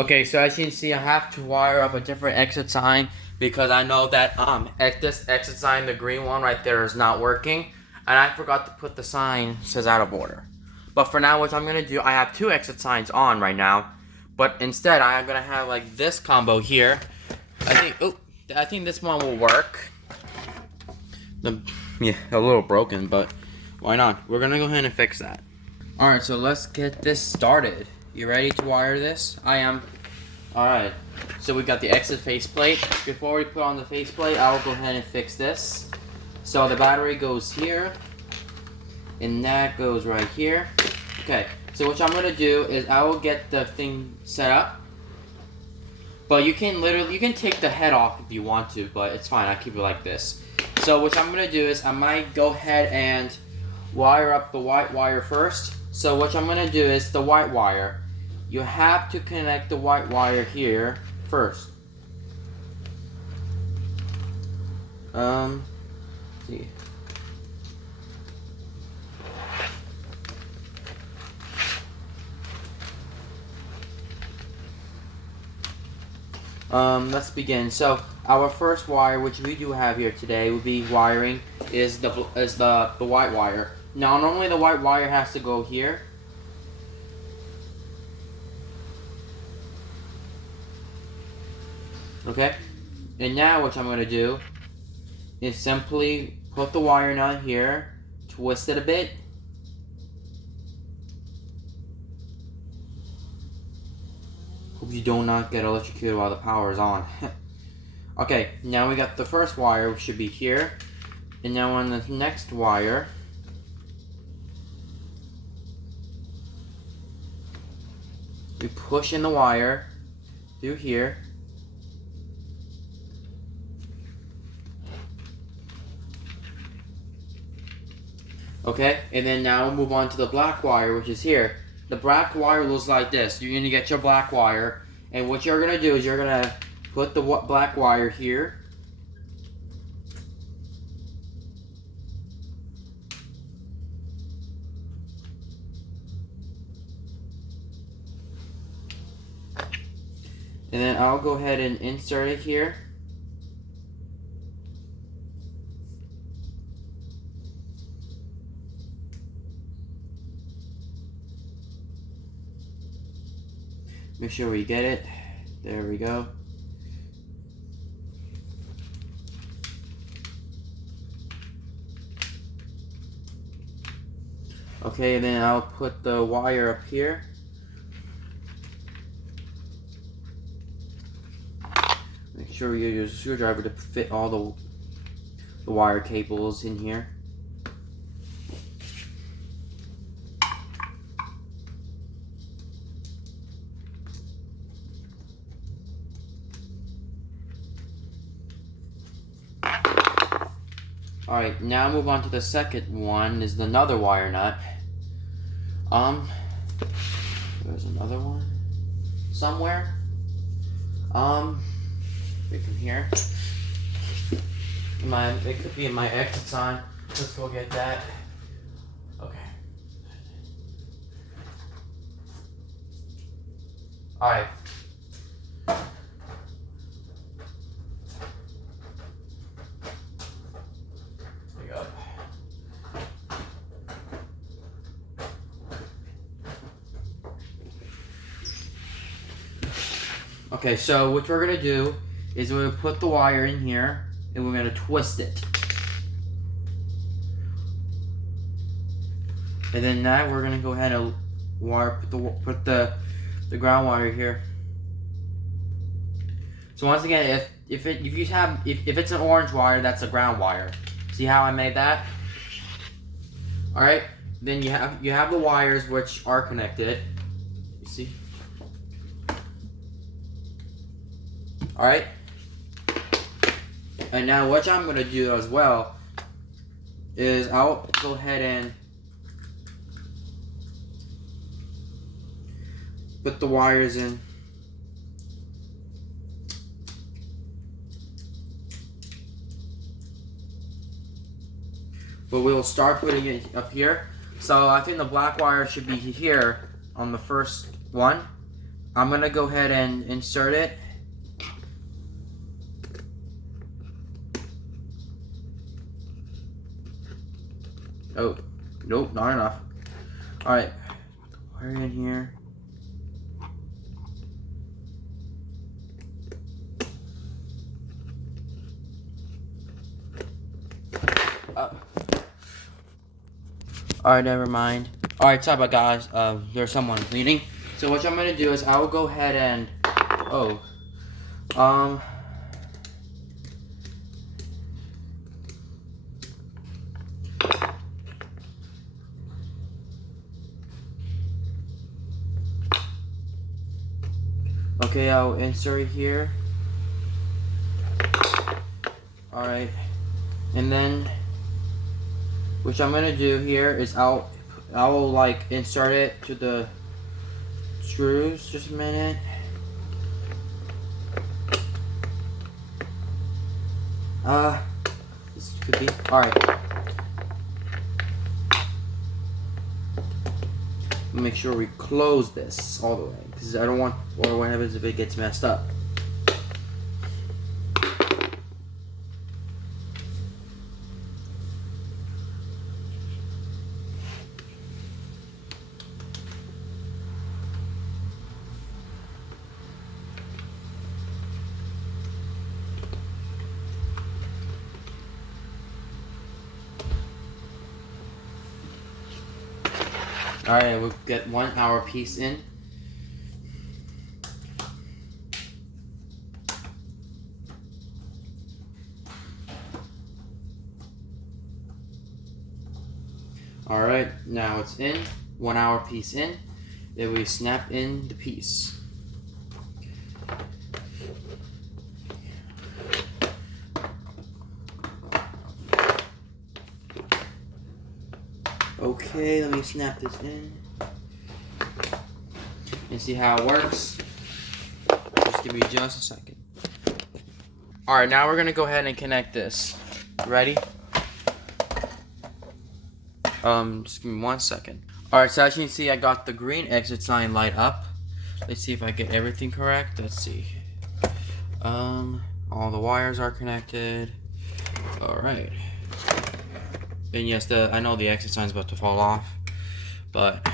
Okay, so as you can see, I have to wire up a different exit sign because I know that this exit sign, the green one right there, is not working, and I forgot to put the sign says out of order. But for now, what I'm gonna do, I have two exit signs on right now, but instead I'm gonna have like this combo here. I think this one will work. Yeah, a little broken, but why not? We're gonna go ahead and fix that. All right, so let's get this started. You ready to wire this? I am. Alright, so we got the exit faceplate. Before we put on the faceplate, I will go ahead and fix this. So the battery goes here, and that goes right here. Okay, so what I'm going to do is I will get the thing set up. But you can take the head off if you want to, but it's fine, I keep it like this. So what I'm going to do is I might go ahead and wire up the white wire first. So what I'm going to do is the white wire. You have to connect the white wire here first. Let's see. Let's begin. So our first wire, which we do have here today, will be wiring is the white wire. Now normally the white wire has to go here. Okay, and now what I'm going to do is simply put the wire nut here, twist it a bit. Hope you do not get electrocuted while the power is on. Okay, now we got the first wire, which should be here. And now on the next wire, we push in the wire through here. Okay, and then now we'll move on to the black wire, which is here. The black wire looks like this. You're going to get your black wire, and what you're going to do is you're going to put the black wire here. And then I'll go ahead and insert it here. Make sure we get it. There we go. Okay, and then I'll put the wire up here. Make sure you use a screwdriver to fit all the wire cables in here. Alright, now move on to the second one, is another wire nut. There's another one somewhere. Right from here. It could be in my exit sign. Let's go get that. Okay. Alright. Okay, so what we're going to do is we're going to put the wire in here and we're going to twist it. And then now we're going to go ahead and put the ground wire here. So once again, if it's an orange wire, that's a ground wire. See how I made that? All right. Then you have the wires which are connected. You see? Alright, and now what I'm going to do as well is I'll go ahead and put the wires in. But we'll start putting it up here. So I think the black wire should be here on the first one. I'm gonna go ahead and insert it. Oh, nope, not enough. Alright, wire in here. Alright, never mind. Alright, sorry about guys. There's someone cleaning. So what I'm gonna do is I will go ahead and okay, I'll insert it here. Alright. And then what I'm gonna do here is I will like insert it to the screws. Just a minute. This could be alright. Make sure we close this all the way because I don't want what happens if it gets messed up. Alright, we'll get 1 hour piece in. Alright, now it's in. 1 hour piece in. Then we snap in the piece. Okay, let me snap this in and see how it works. Just give me just a second. Alright, now we're gonna go ahead and connect this. Ready? Just give me 1 second. Alright, so as you can see, I got the green exit sign light up. Let's see if I get everything correct. Let's see. All the wires are connected. Alright. And yes, I know the exit sign's about to fall off, but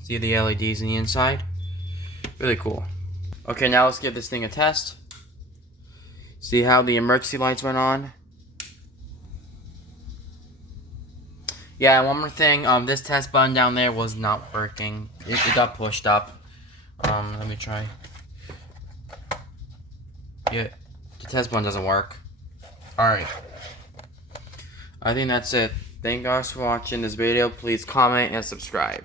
see the LEDs in the inside? Really cool. Okay, now let's give this thing a test. See how the emergency lights went on? Yeah, one more thing, this test button down there was not working. It got pushed up. Let me try. Yeah, the test button doesn't work. Alright. I think that's it. Thank you guys for watching this video. Please comment and subscribe.